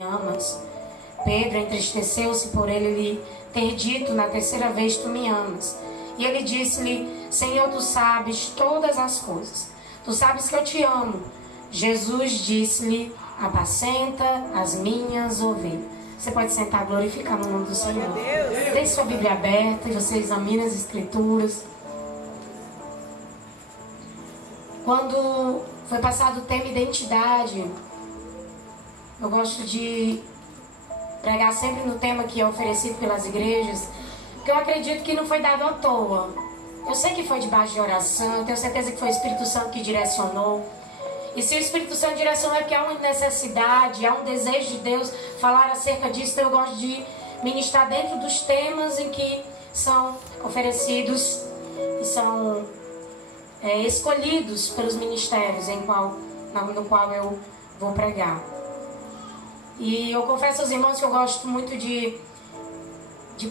amas. Pedro entristeceu-se por ele lhe ter dito na terceira vez: tu me amas. E ele disse-lhe: Senhor, tu sabes todas as coisas. Tu sabes que eu te amo. Jesus disse-lhe: apacenta as minhas ovelhas. Você pode sentar, glorificar no nome do Senhor. Deixe sua Bíblia aberta e você examina as Escrituras. Quando foi passado o tema identidade, eu gosto de pregar sempre no tema que é oferecido pelas igrejas, porque eu acredito que não foi dado à toa. Eu sei que foi debaixo de oração, eu tenho certeza que foi o Espírito Santo que direcionou. E se o Espírito Santo direcionou é porque há uma necessidade, há um desejo de Deus falar acerca disso. Então eu gosto de ministrar dentro dos temas em que são oferecidos e são escolhidos pelos ministérios no qual eu vou pregar. E eu confesso aos irmãos que eu gosto muito de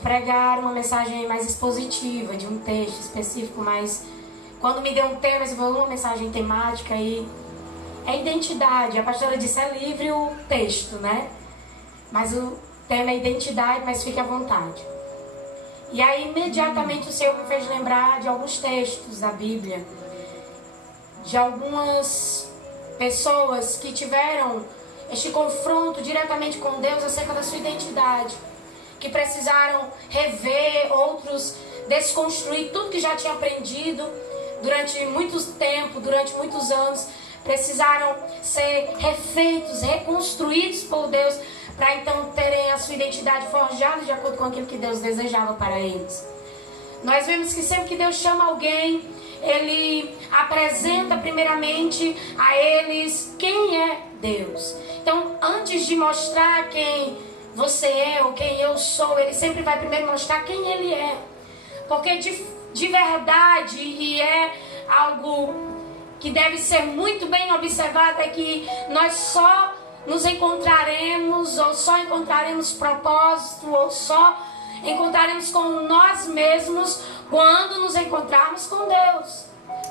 pregar uma mensagem mais expositiva, de um texto específico, mas quando me deu um tema, eu vou uma mensagem temática e é identidade. A pastora disse: é livre o texto, né? Mas o tema é identidade, mas fique à vontade. E aí imediatamente o Senhor me fez lembrar de alguns textos da Bíblia, de algumas pessoas que tiveram este confronto diretamente com Deus acerca da sua identidade, que precisaram rever, outros desconstruir tudo que já tinha aprendido durante muito tempo, durante muitos anos, precisaram ser refeitos, reconstruídos por Deus, para então terem a sua identidade forjada de acordo com aquilo que Deus desejava para eles. Nós vemos que sempre que Deus chama alguém, Ele apresenta primeiramente a eles quem é Deus. Então, antes de mostrar quem você é ou quem eu sou, Ele sempre vai primeiro mostrar quem Ele é. Porque de verdade, e é algo que deve ser muito bem observado, é que nós só nos encontraremos, ou só encontraremos propósito, ou só encontraremos com nós mesmos quando nos encontrarmos com Deus.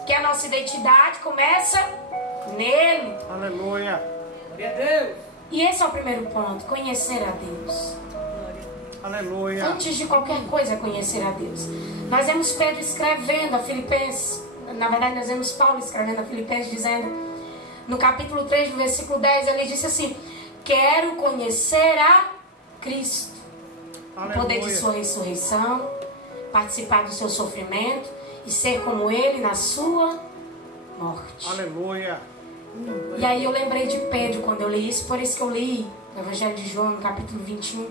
Que a nossa identidade começa nele. Aleluia. E esse é o primeiro ponto: conhecer a Deus. Aleluia. Antes de qualquer coisa, conhecer a Deus. Nós vemos Pedro escrevendo a Filipenses. Na verdade, nós vemos Paulo escrevendo a Filipenses, dizendo, no capítulo 3, no versículo 10, ele disse assim: quero conhecer a Cristo. Aleluia. O poder de sua ressurreição, participar do seu sofrimento e ser como ele na sua morte. Aleluia. E aí eu lembrei de Pedro quando eu li isso, por isso que eu li o Evangelho de João, no capítulo 21.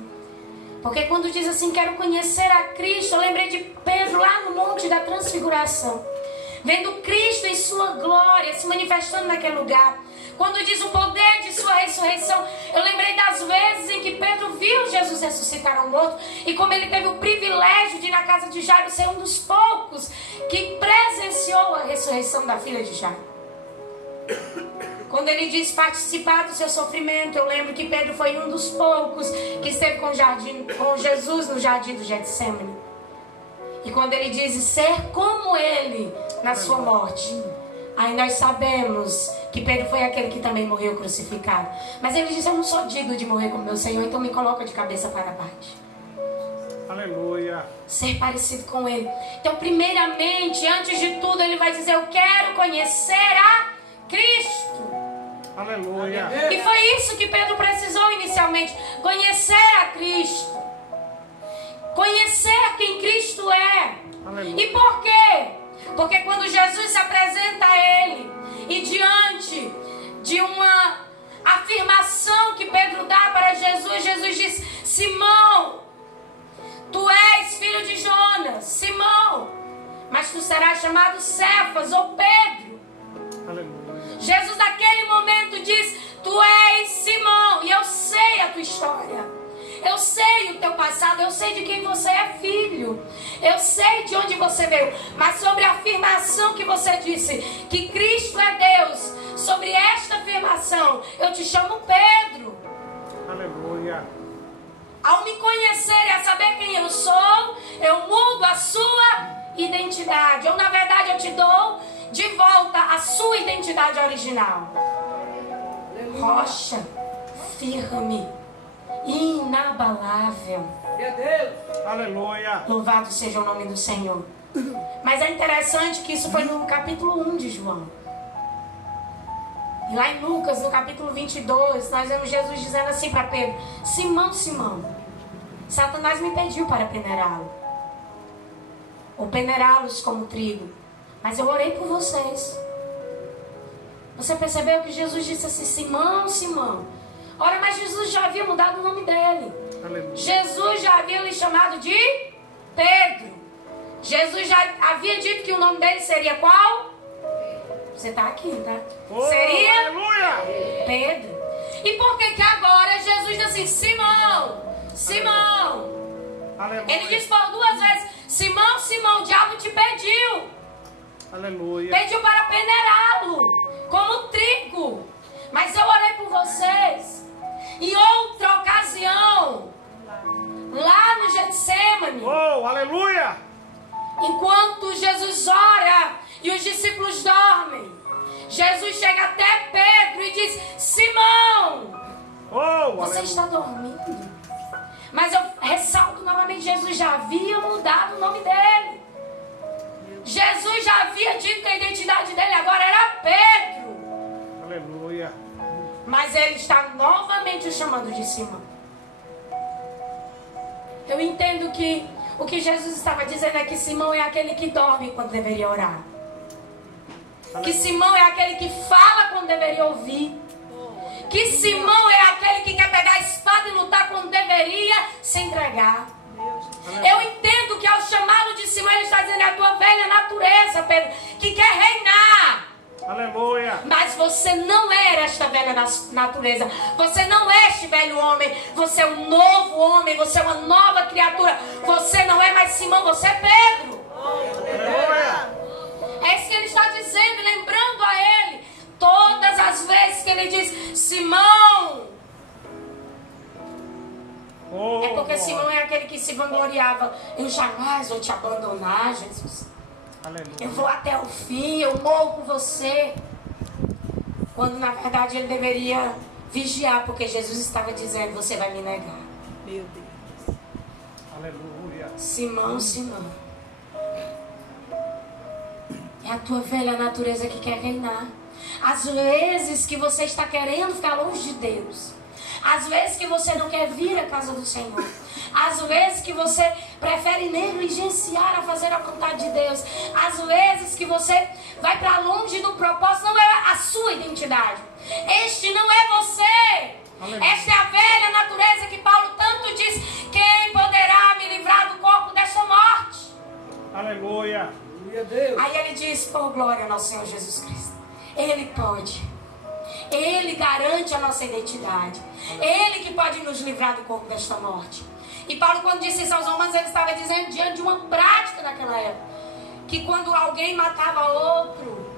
Porque quando diz assim, quero conhecer a Cristo, eu lembrei de Pedro lá no Monte da Transfiguração, vendo Cristo em sua glória, se manifestando naquele lugar. Quando diz o poder de sua ressurreição, eu lembrei das vezes em que Pedro viu Jesus ressuscitar ao morto, e como ele teve o privilégio de ir na casa de Jairo ser um dos poucos que presenciou a ressurreição da filha de Jairo. Quando ele diz participar do seu sofrimento, eu lembro que Pedro foi um dos poucos que esteve com Jesus no jardim do Getsemane. E quando ele diz ser como ele na sua morte, aí nós sabemos que Pedro foi aquele que também morreu crucificado. Mas ele diz: eu não sou digno de morrer como meu Senhor, então me coloca de cabeça para baixo. Aleluia. Ser parecido com ele. Então, primeiramente, antes de tudo, ele vai dizer: eu quero conhecer a Cristo. Aleluia. E foi isso que Pedro precisou inicialmente: conhecer a Cristo, conhecer quem Cristo é. Aleluia. E por quê? Porque quando Jesus se apresenta a ele, e diante de uma afirmação que Pedro dá para Jesus, Jesus diz: Simão, tu és filho de Jonas, Simão, mas tu serás chamado Cefas ou Pedro. Aleluia. Jesus naquele momento diz: tu és Simão, e eu sei a tua história, eu sei o teu passado, eu sei de quem você é filho, eu sei de onde você veio. Mas sobre a afirmação que você disse, que Cristo é Deus, sobre esta afirmação, eu te chamo Pedro. Aleluia. Ao me conhecer e a saber quem eu sou, eu mudo a sua identidade. Ou na verdade eu te dou de volta a sua identidade original. Rocha firme, inabalável. Meu Deus. Aleluia. Louvado seja o nome do Senhor. Mas é interessante que isso foi no capítulo 1 de João. E lá em Lucas, no capítulo 22, nós vemos Jesus dizendo assim para Pedro: Simão, Simão, Satanás me pediu para peneirá-lo, ou peneirá-los como trigo, mas eu orei por vocês. Você percebeu que Jesus disse assim: Simão, Simão. Ora, mas Jesus já havia mudado o nome dele. Aleluia. Jesus já havia lhe chamado de Pedro. Jesus já havia dito que o nome dele seria qual? Você está aqui, tá? Oh, Seria aleluia. Pedro. E por que agora Jesus diz assim: Simão, Simão? Aleluia. Ele diz por 2 vezes: Simão, Simão, o diabo te pediu. Aleluia. Pediu para peneirá-lo como trigo. Mas eu orei por vocês. Em outra ocasião, lá no Getsemane, Oh, aleluia. enquanto Jesus ora e os discípulos dormem, Jesus chega até Pedro e diz: Simão, Oh, você aleluia. está dormindo? Mas eu ressalto novamente: Jesus já havia mudado o nome dele. Jesus já havia dito que a identidade dele agora era Pedro. Aleluia. Mas ele está novamente o chamando de Simão. Eu entendo que o que Jesus estava dizendo é que Simão é aquele que dorme quando deveria orar. Que Simão é aquele que fala quando deveria ouvir. Que Simão é aquele que quer pegar a espada e lutar quando deveria se entregar. Eu entendo que ao chamá-lo de Simão, ele está dizendo: é a tua velha natureza, Pedro, que quer reinar. Aleluia. Mas você não era esta velha natureza. Você não é este velho homem. Você é um novo homem. Você é uma nova criatura. Você não é mais Simão, você é Pedro. Aleluia. É isso que ele está dizendo, lembrando a ele. Todas as vezes que ele diz: Simão, Oh, é porque glória. Simão é aquele que se vangloriava: eu jamais vou te abandonar, Jesus. Aleluia. Eu vou até o fim, eu morro por você. Quando na verdade ele deveria vigiar, porque Jesus estava dizendo: você vai me negar. Meu Deus. Aleluia. Simão, Simão, é a tua velha natureza que quer reinar. Às vezes que você está querendo ficar longe de Deus, às vezes que você não quer vir à casa do Senhor, às vezes que você prefere negligenciar a fazer a vontade de Deus, às vezes que você vai para longe do propósito, não é a sua identidade. Este não é você. Aleluia. Esta é a velha natureza que Paulo tanto diz: quem poderá me livrar do corpo desta morte? Aleluia. Meu Deus. Aí ele diz: por glória ao nosso Senhor Jesus Cristo. Ele pode. Ele garante a nossa identidade. Ele que pode nos livrar do corpo desta morte. E Paulo, quando disse isso aos Romanos, ele estava dizendo diante de uma prática naquela época, que quando alguém matava outro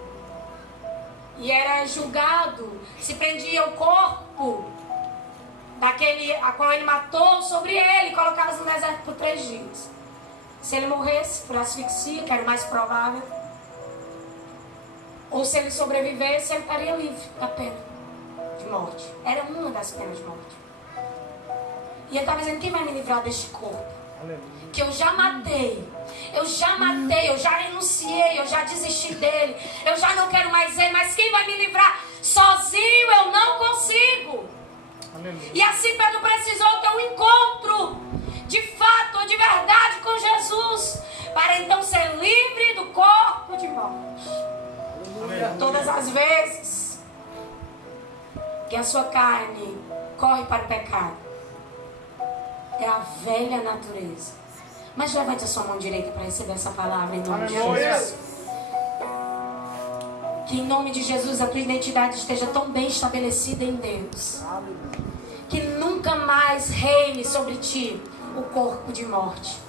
e era julgado, se prendia o corpo daquele a qual ele matou sobre ele, colocava no deserto por 3 dias. Se ele morresse por asfixia, que era o mais provável, ou se ele sobrevivesse, ele estaria livre da pena de morte. Era uma das penas de morte. E ele estava dizendo: quem vai me livrar deste corpo? Aleluia. Que eu já matei, eu já renunciei, eu já desisti dele, eu já não quero mais ele, mas quem vai me livrar? Sozinho eu não consigo. Aleluia. E assim Pedro precisou ter um encontro de fato, de verdade com Jesus, para então ser livre do corpo de morte. Todas as vezes que a sua carne corre para o pecado, é a velha natureza. Mas levante a sua mão direita para receber essa palavra em nome de Aleluia. Jesus. Que em nome de Jesus a tua identidade esteja tão bem estabelecida em Deus, que nunca mais reine sobre ti o corpo de morte.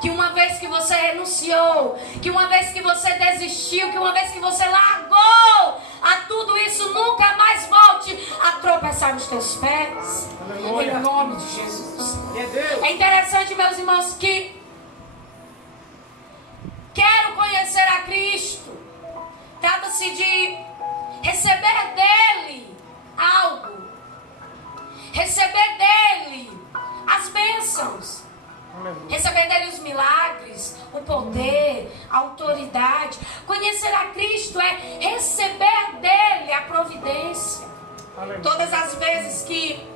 Que uma vez que você renunciou, que uma vez que você desistiu, que uma vez que você largou a tudo isso, nunca mais volte a tropeçar nos teus pés. Aleluia. Em nome de Jesus. Meu Deus. É interessante, meus irmãos, que quero conhecer a Cristo. Trata-se de receber dele algo. Receber dele Aleluia. Todas as vezes que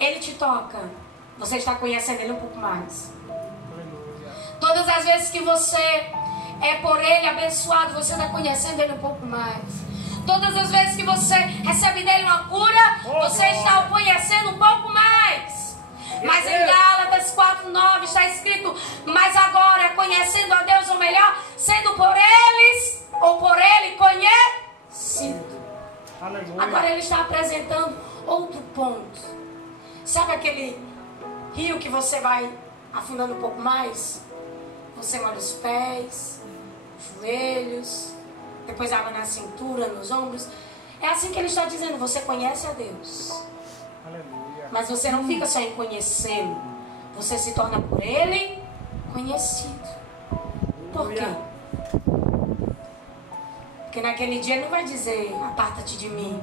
Ele te toca, você está conhecendo Ele um pouco mais. Aleluia. Todas as vezes que você é por Ele abençoado, você está conhecendo Ele um pouco mais. Todas as vezes que você recebe dele uma cura, você está o conhecendo um pouco mais. Mas em Gálatas 4:9 está escrito: mas agora, conhecendo a Deus, ou melhor, sendo por eles, ou por Ele conhecido. Aleluia. Agora Ele está apresentando outro ponto. Sabe aquele rio que você vai afundando um pouco mais? Você molha os pés, os joelhos, depois água na cintura, nos ombros. É assim que Ele está dizendo: você conhece a Deus. Aleluia. Mas você não fica só em conhecê-lo. Você se torna por Ele conhecido. Por quê? Porque naquele dia Ele não vai dizer: aparta-te de mim,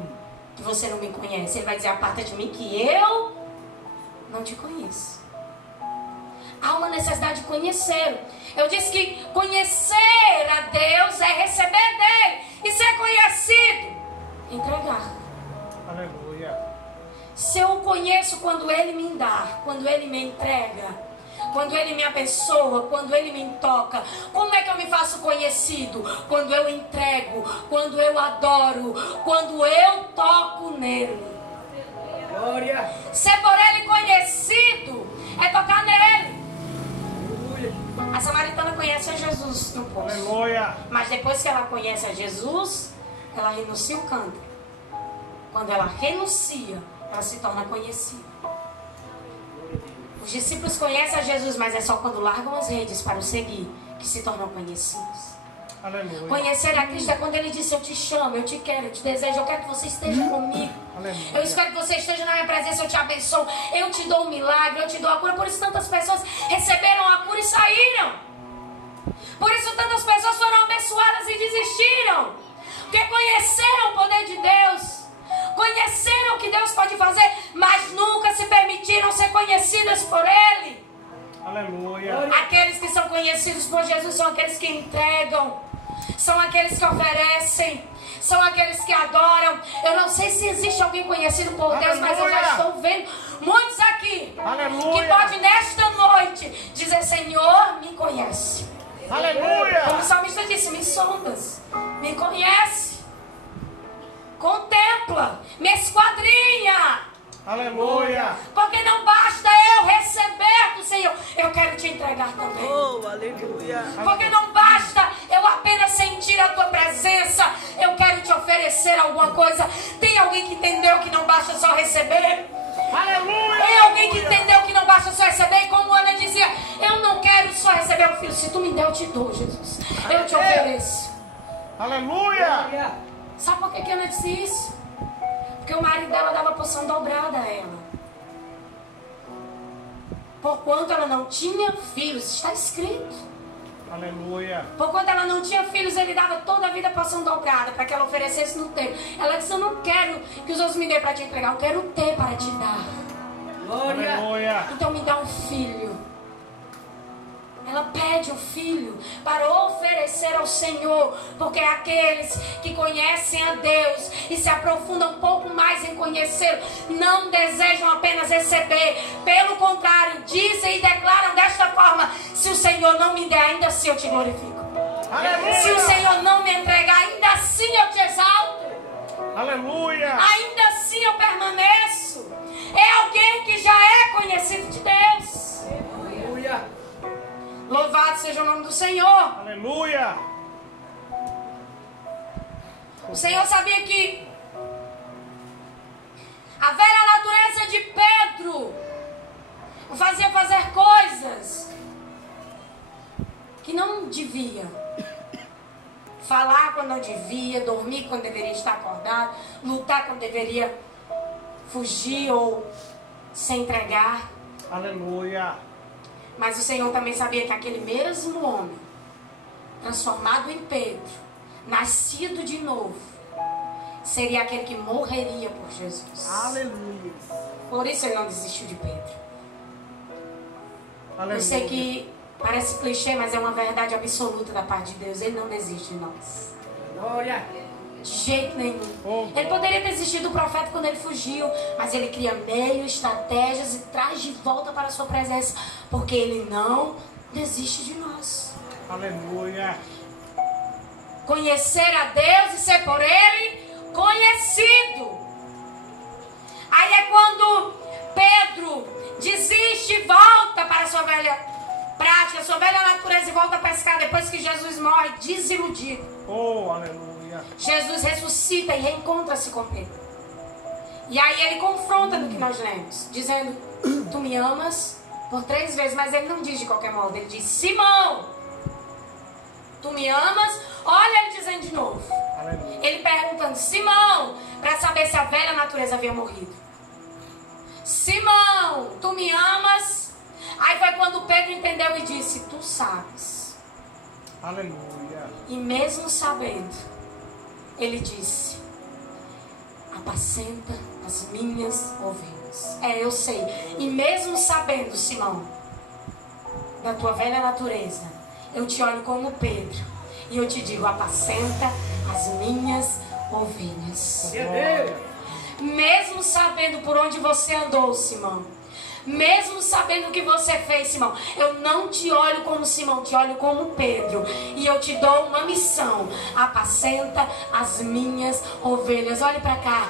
que você não me conhece. Ele vai dizer: aparta-te de mim, que eu não te conheço. Há uma necessidade de conhecê-lo. Eu disse que conhecer a Deus é receber dele. E ser conhecido, entregar. Aleluia. Se eu o conheço quando Ele me dá, quando Ele me entrega, quando Ele me abençoa, quando Ele me toca, como é que eu me faço conhecido? Quando eu entrego, quando eu adoro, quando eu toco nele. Glória. Ser por Ele conhecido é tocar nele. A samaritana conhece a Jesus no poço. Aleluia. Mas depois que ela conhece a Jesus, ela renuncia o cântaro. Quando ela renuncia, ela se torna conhecida. Os discípulos conhecem a Jesus, mas é só quando largam as redes para o seguir que se tornam conhecidos. Aleluia. Conhecer a Cristo é quando Ele disse: eu te chamo, eu te quero, eu te desejo, eu quero que você esteja comigo. Aleluia. Eu espero que você esteja na minha presença, eu te abençoo, eu te dou um milagre, eu te dou a cura. Por isso tantas pessoas receberam a cura e saíram. Por isso tantas pessoas foram abençoadas e desistiram. Porque conheceram o poder de Deus, conheceram o que Deus pode fazer, mas nunca se permitiram ser conhecidas por Ele. Aleluia. Aqueles que são conhecidos por Jesus são aqueles que entregam, são aqueles que oferecem, são aqueles que adoram. Eu não sei se existe alguém conhecido por Deus, mas eu já estou vendo muitos aqui. Aleluia. Que pode nesta noite dizer: Senhor, me conhece. Aleluia. Como o salmista disse: me sondas, me conhece, contempla, me esquadrinha. Aleluia. Porque não basta eu receber do Senhor, eu quero te entregar também. Oh, aleluia. Porque não basta eu apenas sentir a tua presença, eu quero te oferecer alguma coisa. Tem alguém que entendeu que não basta só receber? Aleluia. Tem alguém que entendeu que não basta só receber? E como Ana dizia: eu não quero só receber o filho, se tu me der eu te dou, Jesus. Eu te ofereço. Aleluia. Sabe por que Ana disse isso? Porque o marido dela dava porção dobrada a ela. Porquanto ela não tinha filhos, está escrito. Aleluia. Porquanto ela não tinha filhos, ele dava toda a vida porção dobrada para que ela oferecesse no tempo. Ela disse: eu não quero que os outros me dêem para te entregar, eu quero ter para te dar. Glória. Aleluia. Então me dá um filho. Ela pede o filho para oferecer ao Senhor, porque aqueles que conhecem a Deus e se aprofundam um pouco mais em conhecê-lo, não desejam apenas receber, pelo contrário, dizem e declaram desta forma: se o Senhor não me der, ainda assim eu te glorifico. Aleluia. Se o Senhor não me entregar, ainda assim eu te exalto. Aleluia. Ainda assim eu permaneço. É alguém que já é conhecido de Deus. Aleluia. Louvado seja o nome do Senhor. Aleluia. O Senhor sabia que a velha natureza de Pedro o fazia fazer coisas que não devia. Falar quando não devia, dormir quando deveria estar acordado, lutar quando deveria fugir ou se entregar. Aleluia. Mas o Senhor também sabia que aquele mesmo homem, transformado em Pedro, nascido de novo, seria aquele que morreria por Jesus. Aleluia. Por isso ele não desistiu de Pedro. Aleluia. Eu sei que parece clichê, mas é uma verdade absoluta da parte de Deus. Ele não desiste de nós. Glória. De jeito nenhum. Ele poderia ter desistido do profeta quando ele fugiu, mas ele cria meios, estratégias e traz de volta para a sua presença, porque ele não desiste de nós. Aleluia. Conhecer a Deus e ser por Ele conhecido. Aí é quando Pedro desiste e volta para a sua velha prática, sua velha natureza, e volta a pescar depois que Jesus morre desiludido. Oh, aleluia. Jesus ressuscita e reencontra-se com Pedro. E aí ele confronta no que nós lemos, dizendo: tu me amas? Por 3 vezes, mas ele não diz de qualquer modo, ele diz: Simão, tu me amas? Olha ele dizendo de novo. Aleluia. Ele perguntando: Simão, para saber se a velha natureza havia morrido. Simão, tu me amas? Aí foi quando Pedro entendeu e disse: tu sabes. Aleluia. E mesmo sabendo, ele disse: apacenta as minhas ovelhas. Eu sei. E mesmo sabendo, Simão, da tua velha natureza, eu te olho como Pedro e eu te digo: apacenta as minhas ovelhas. Mesmo sabendo por onde você andou, Simão, mesmo sabendo o que você fez, Simão, eu não te olho como Simão, te olho como Pedro. E eu te dou uma missão: apacenta as minhas ovelhas. Olhe para cá.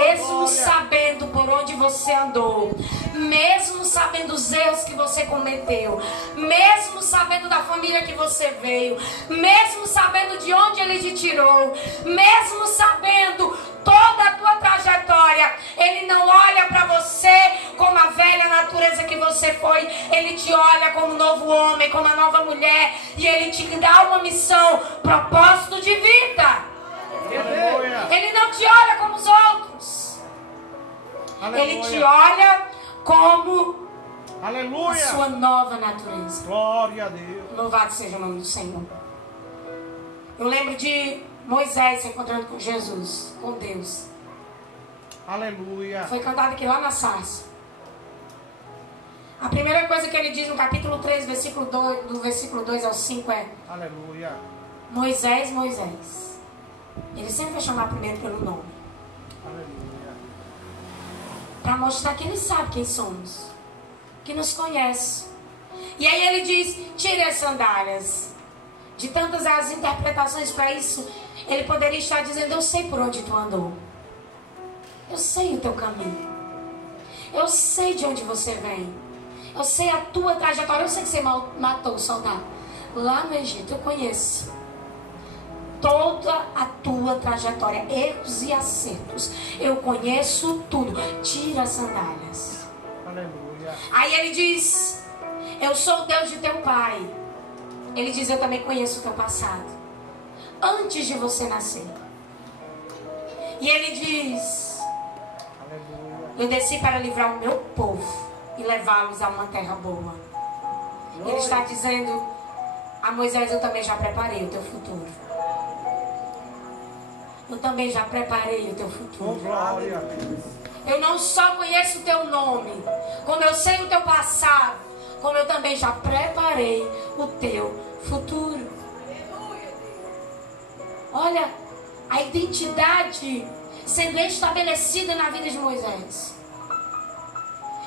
Mesmo glória. sabendo por onde você andou, mesmo sabendo os erros que você cometeu, mesmo sabendo da família que você veio, mesmo sabendo de onde Ele te tirou, mesmo sabendo toda a tua trajetória, Ele não olha para você como a velha natureza que você foi. Ele te olha como um novo homem, como uma nova mulher, e Ele te dá uma missão, propósito de vida. Aleluia. Ele não te olha como os outros. Aleluia. Ele te olha como a Aleluia. sua nova natureza. Glória a Deus. Louvado seja o nome do Senhor. Eu lembro de Moisés se encontrando com Jesus, com Deus. Aleluia. Foi cantado aqui lá na sarça. A primeira coisa que ele diz no capítulo 3, do versículo 2 ao 5 é: Aleluia. Moisés, Moisés. Ele sempre vai chamar primeiro pelo nome, Aleluia. para mostrar que ele sabe quem somos, que nos conhece. E aí ele diz: tire as sandálias. De tantas as interpretações para isso, ele poderia estar dizendo: eu sei por onde tu andou, eu sei o teu caminho, eu sei de onde você vem, eu sei a tua trajetória, eu sei que você matou o soldado lá no Egito, eu conheço toda a tua trajetória, erros e acertos, eu conheço tudo. Tira as sandálias. Aleluia. Aí ele diz: eu sou o Deus de teu pai. Ele diz: eu também conheço o teu passado, antes de você nascer. E ele diz: Aleluia. eu desci para livrar o meu povo e levá-los a uma terra boa. Ele está dizendo a Moisés: eu também já preparei o teu futuro. Eu também já preparei o teu Oh, futuro. glória a Deus. Eu não só conheço o teu nome, como eu sei o teu passado, como eu também já preparei o teu futuro. Olha a identidade sendo estabelecida na vida de Moisés.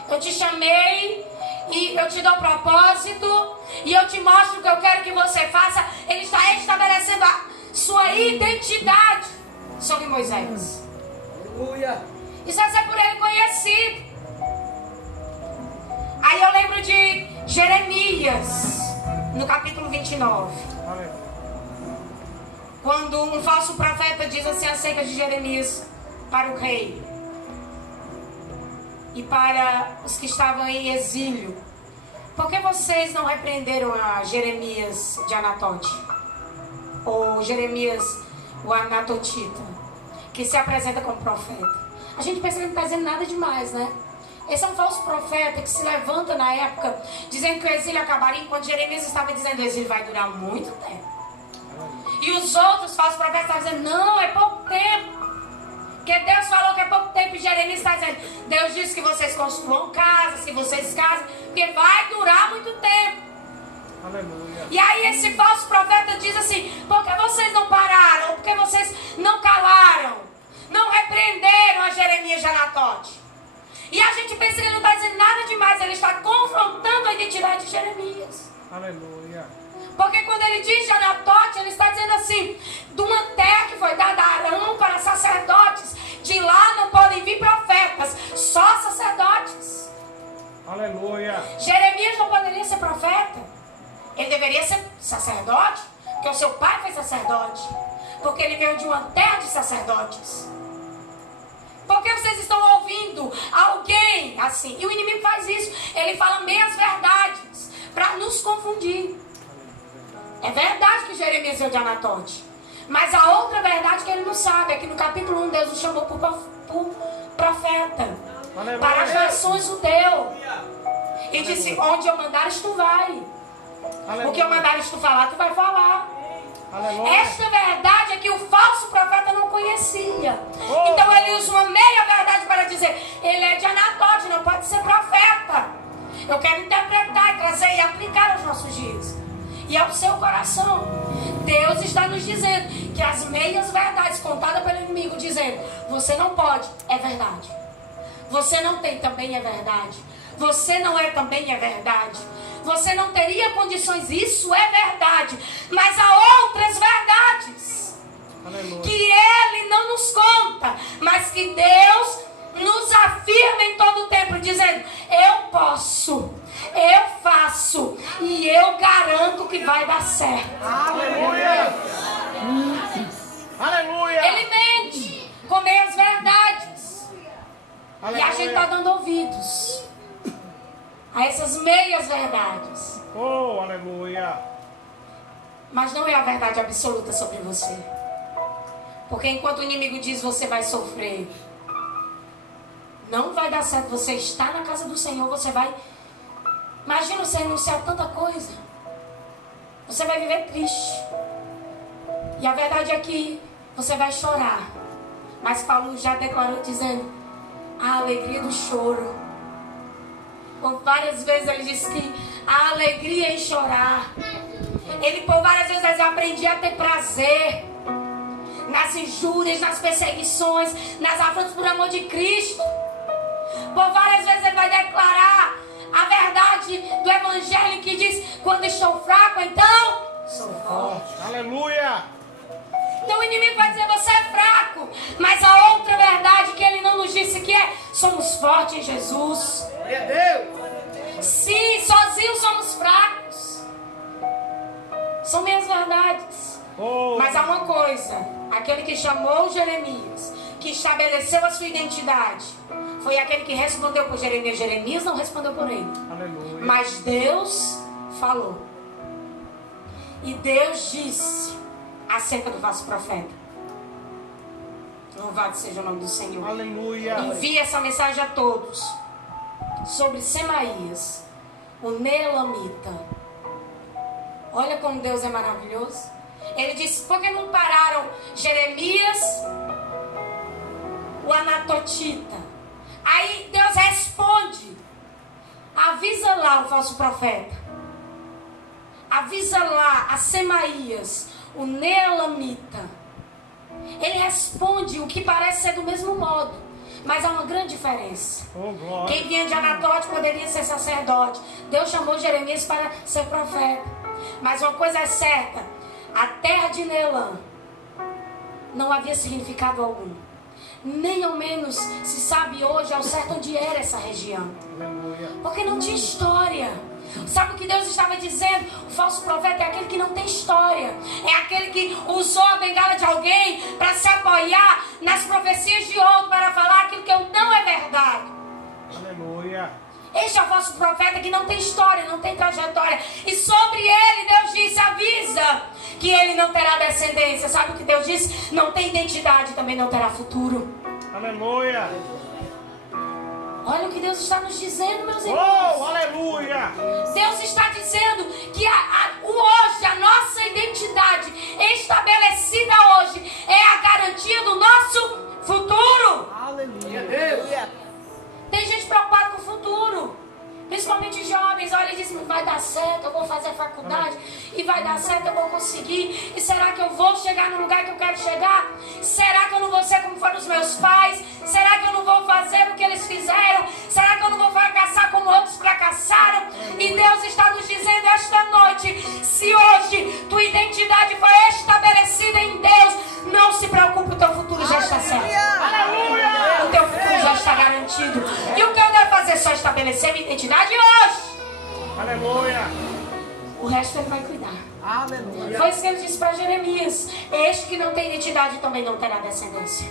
Eu te chamei e eu te dou propósito e eu te mostro o que eu quero que você faça. Ele está estabelecendo a sua identidade sobre Moisés. Aleluia. Isso vai ser por ele conhecido. Aí eu lembro de Jeremias, no capítulo 29. Aleluia. Quando um falso profeta diz assim acerca de Jeremias para o rei e para os que estavam em exílio: por que vocês não repreenderam a Jeremias de Anatote? Ou Jeremias o Anatotita, que se apresenta como profeta? A gente pensa que ele não está dizendo nada demais, né? Esse é um falso profeta que se levanta na época dizendo que o exílio acabaria, enquanto Jeremias estava dizendo que o exílio vai durar muito tempo. E os outros falsos profetas estavam dizendo: não, é pouco tempo. Porque Deus falou que é pouco tempo, e Jeremias está dizendo: Deus disse que vocês construam casas, que vocês casem, porque vai durar muito tempo. Aleluia. E aí esse falso profeta diz assim: porque vocês não pararam, porque vocês não calaram, não repreenderam a Jeremias de Anatote. E a gente pensa que ele não está dizendo nada demais, ele está confrontando a identidade de Jeremias. Aleluia. Porque quando ele diz de Anatote, ele está dizendo assim: de uma terra que foi dada a Arão para sacerdotes, de lá não podem vir profetas, só sacerdotes. Aleluia. Jeremias não poderia ser profeta. Ele deveria ser sacerdote, porque o seu pai foi sacerdote. Porque ele veio de uma terra de sacerdotes. Porque vocês estão ouvindo alguém assim. E o inimigo faz isso. Ele fala meias verdades para nos confundir. É verdade que Jeremias veio de Anatote. Mas a outra verdade que ele não sabe é que no capítulo 1 Deus o chamou por profeta. Aleluia. Para as nações o deu. E disse: onde eu mandares tu vai. Aleluia. O que eu mandares tu falar, tu vai falar. Aleluia. Esta verdade é que o falso profeta não conhecia. Oh. Então ele usa uma meia verdade para dizer: ele é de Anatote, não pode ser profeta. Eu quero interpretar e trazer e aplicar aos nossos dias. E ao seu coração. Deus está nos dizendo que as meias verdades contadas pelo inimigo, dizendo: você não pode, é verdade. Você não tem, também é verdade. Você não é, também é verdade. Você não teria condições, isso é verdade. Mas há outras verdades. Aleluia. Que Ele não nos conta, mas que Deus nos afirma em todo o tempo, dizendo: eu posso, eu faço e eu garanto que vai dar certo. Aleluia. Aleluia. Ele mente com meias verdades. Aleluia. E a gente está dando ouvidos a essas meias verdades. Oh, aleluia. Mas não é a verdade absoluta sobre você. Porque enquanto o inimigo diz você vai sofrer, não vai dar certo, você está na casa do Senhor, você vai... Imagina você renunciar tanta coisa. Você vai viver triste. E a verdade é que você vai chorar. Mas Paulo já declarou dizendo: a alegria do choro. Por várias vezes ele disse que a alegria em chorar. Ele por várias vezes ele aprendia a ter prazer nas injúrias, nas perseguições, nas afrontas por amor de Cristo. Por várias vezes ele vai declarar a verdade do evangelho que diz: quando estou fraco, então sou forte. Aleluia. Então o inimigo vai dizer: você é fraco. Mas a outra verdade que ele não nos disse que é: somos fortes em Jesus. Glória a Deus. Sim, sozinhos somos fracos. São minhas verdades. Oh. Mas há uma coisa: aquele que chamou Jeremias, que estabeleceu a sua identidade, foi aquele que respondeu por Jeremias. Jeremias não respondeu por ele. Aleluia. Mas Deus falou. E Deus disse acerca do falso profeta. Louvado seja o nome do Senhor. Aleluia. Envie essa mensagem a todos sobre Semaías, o Neelamita. Olha como Deus é maravilhoso. Ele disse: por que não pararam Jeremias, o Anatotita? Aí Deus responde: avisa lá o falso profeta, avisa lá a Semaías, o Neelamita. Ele responde o que parece ser do mesmo modo, mas há uma grande diferença. Oh, glória. Quem vinha de Anatote poderia ser sacerdote. Deus chamou Jeremias para ser profeta. Mas uma coisa é certa: a terra de Neelã não havia significado algum. Nem ao menos se sabe hoje ao certo onde era essa região. Aleluia. Porque não tinha história. Sabe o que Deus estava dizendo? O falso profeta é aquele que não tem história. É aquele que usou a bengala de alguém para se apoiar nas profecias de outro, para falar aquilo que não é verdade. Aleluia. Este é o falso profeta que não tem história, não tem trajetória. E sobre ele Deus disse: avisa que ele não terá descendência. Sabe o que Deus disse? Não tem identidade, também não terá futuro. Aleluia. Olha o que Deus está nos dizendo, meus irmãos. Oh, aleluia. Deus está dizendo que hoje a nossa identidade estabelecida hoje é a garantia do nosso futuro. Aleluia. Tem gente preocupada com o futuro, principalmente jovens. Olha e diz: tudo vai dar certo, eu vou fazer faculdade e vai dar certo, eu vou conseguir. E será que eu vou chegar no lugar que eu quero chegar? Será que eu não vou ser como foram os meus pais? Será que eu não vou fazer o que eles fizeram? Será que eu não vou fracassar como outros fracassaram? E Deus está nos dizendo esta noite, se hoje tua identidade foi estabelecida em Deus, não se preocupe, o teu futuro já está certo. Aleluia! O teu futuro já está garantido. E o que eu devo fazer? Só estabelecer minha identidade hoje. Aleluia! O resto ele vai cuidar. Aleluia. Foi isso que ele disse para Jeremias: este que não tem identidade também não terá descendência.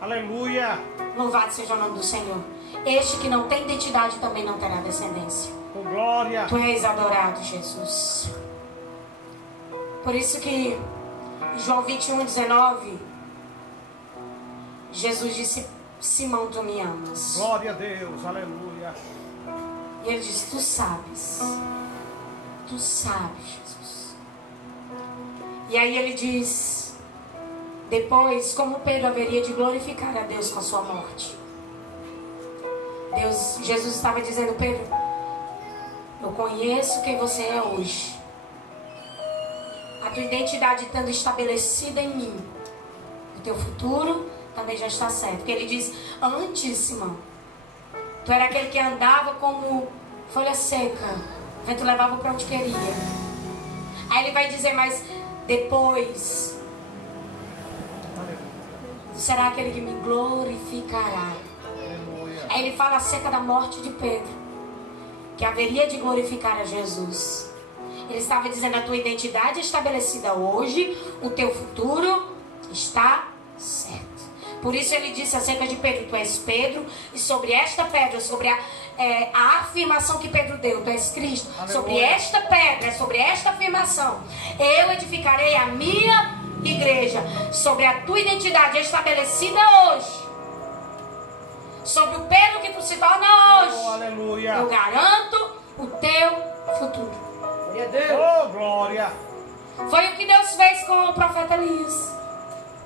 Aleluia! Louvado seja o nome do Senhor. Este que não tem identidade também não terá descendência. Com glória! Tu és adorado, Jesus. Por isso que em João 21:19, Jesus disse: Simão, tu me amas. Glória a Deus! Aleluia! E ele disse: tu sabes. Tu sabes, Jesus. E aí ele diz: depois, como Pedro haveria de glorificar a Deus com a sua morte? Jesus estava dizendo: Pedro, eu conheço quem você é hoje. A tua identidade estando estabelecida em mim, o teu futuro também já está certo. Porque ele diz: antes, Simão, tu era aquele que andava como folha seca, o vento levava para onde queria. Aí ele vai dizer: mas depois tu será aquele que me glorificará. Aí ele fala acerca da morte de Pedro, que haveria de glorificar a Jesus. Ele estava dizendo: a tua identidade é estabelecida hoje, o teu futuro está certo. Por isso ele disse acerca de Pedro: tu és Pedro, e sobre esta pedra, sobre a afirmação que Pedro deu, tu és Cristo. Aleluia. Sobre esta pedra, sobre esta afirmação, eu edificarei a minha igreja. Sobre a tua identidade estabelecida hoje, sobre o Pedro que tu se torna hoje, aleluia, eu garanto o teu futuro. Glória a Deus. Oh, glória! Foi o que Deus fez com o profeta Elias,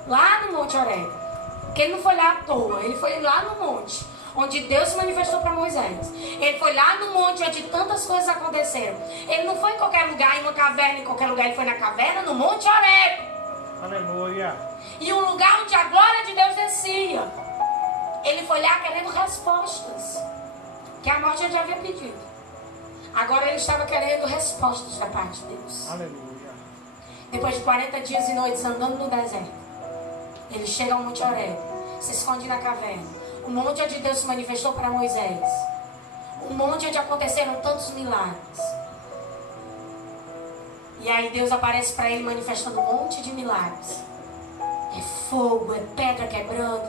lá no Monte Horebe. Porque ele não foi lá à toa, ele foi lá no monte onde Deus se manifestou para Moisés. Ele foi lá no monte onde tantas coisas aconteceram. Ele não foi em qualquer lugar, em uma caverna, em qualquer lugar. Ele foi na caverna, no Monte Horebe. Aleluia! E um lugar onde a glória de Deus descia. Ele foi lá querendo respostas que a morte já havia pedido. Agora ele estava querendo respostas da parte de Deus. Aleluia! Depois de 40 dias e noites andando no deserto, ele chega ao Monte Horebe, se esconde na caverna. O monte onde Deus se manifestou para Moisés. O monte onde aconteceram tantos milagres. E aí Deus aparece para ele manifestando um monte de milagres. É fogo, é pedra quebrando,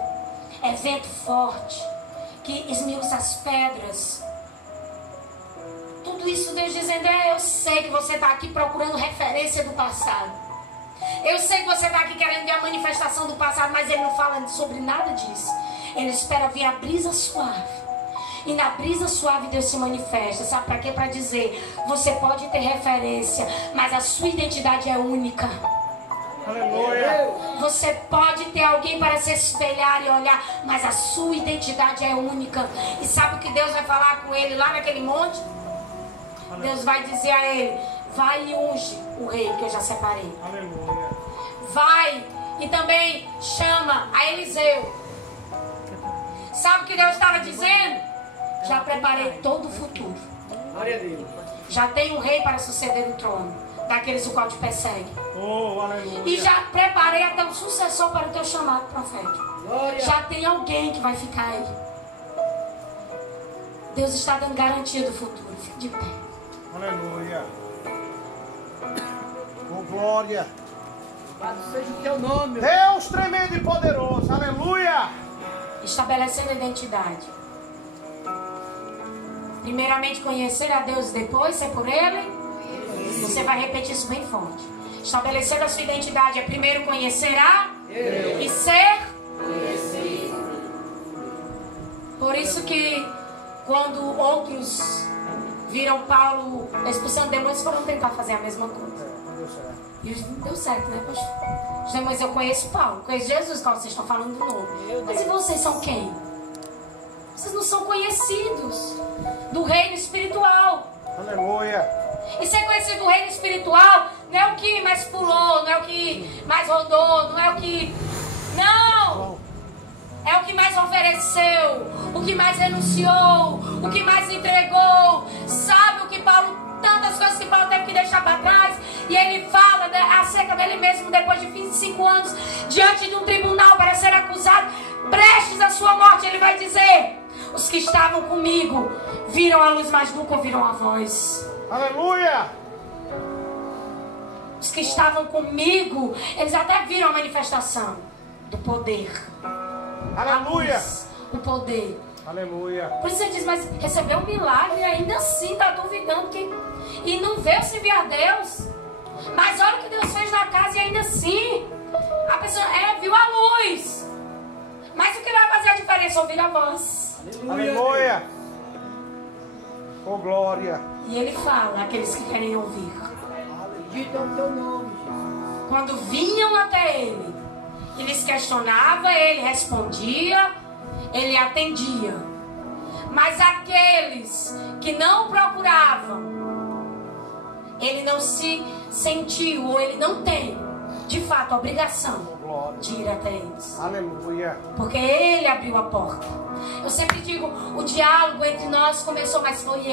é vento forte que esmiuça as pedras. Tudo isso Deus dizendo: eu sei que você está aqui procurando referência do passado. Eu sei que você está aqui querendo ver a manifestação do passado, mas ele não fala sobre nada disso. Ele espera vir a brisa suave. E na brisa suave Deus se manifesta. Sabe para quê? Para dizer: você pode ter referência, mas a sua identidade é única. Aleluia! Você pode ter alguém para se espelhar e olhar, mas a sua identidade é única. E sabe o que Deus vai falar com ele lá naquele monte? Deus vai dizer a ele: vai e unge o rei que eu já separei. Aleluia! Vai e também chama a Eliseu. Sabe o que Deus estava dizendo? Já preparei todo o futuro. Glória a Deus. Já tem um rei para suceder o trono daqueles o qual te persegue. Oh, aleluia! E já preparei até um sucessor para o teu chamado profético. Glória. Já tem alguém que vai ficar aí. Deus está dando garantia do futuro. Fique de pé. Aleluia! Oh, glória! Louvado seja o teu nome. Deus tremendo e poderoso! Aleluia! Estabelecendo a identidade. Primeiramente conhecer a Deus, depois ser por Ele. Você vai repetir isso bem forte. Estabelecer a sua identidade é primeiro conhecer a e ser. Por isso que quando outros viram Paulo expulsando demônios, foram tentar fazer a mesma coisa. E não deu certo, né, pastor? Mas eu conheço Paulo, conheço Jesus, qual vocês estão falando do novo. Mas e vocês são quem? Vocês não são conhecidos do reino espiritual. negócio do reino espiritual não é o que mais pulou, não é o que mais rodou, não é o que... Não! É o que mais ofereceu, o que mais renunciou, o que mais entregou. Sabe o que Paulo, tantas coisas que Paulo teve que deixar para trás. E ele fala acerca dele mesmo depois de 25 anos, diante de um tribunal para ser acusado, prestes à sua morte. Ele vai dizer: os que estavam comigo viram a luz, mas nunca ouviram a voz. Aleluia! Os que estavam comigo, eles até viram a manifestação do poder. Aleluia! O poder. Aleluia! Por isso ele diz: mas recebeu um milagre e ainda assim está duvidando e não veio se vir a Deus. Mas olha o que Deus fez na casa e ainda assim a pessoa viu a luz. Mas o que vai fazer a diferença? Ouvir a voz. Aleluia! Oh, glória! E ele fala àqueles que querem ouvir. Bendito é o teu nome, Jesus. Quando vinham até ele, eles questionavam, ele respondia, ele atendia. Mas aqueles que não procuravam, ele não se sentiu, ou ele não tem, de fato, a obrigação de ir até eles. Aleluia! Porque ele abriu a porta. Eu sempre digo, o diálogo entre nós começou, mas foi ele.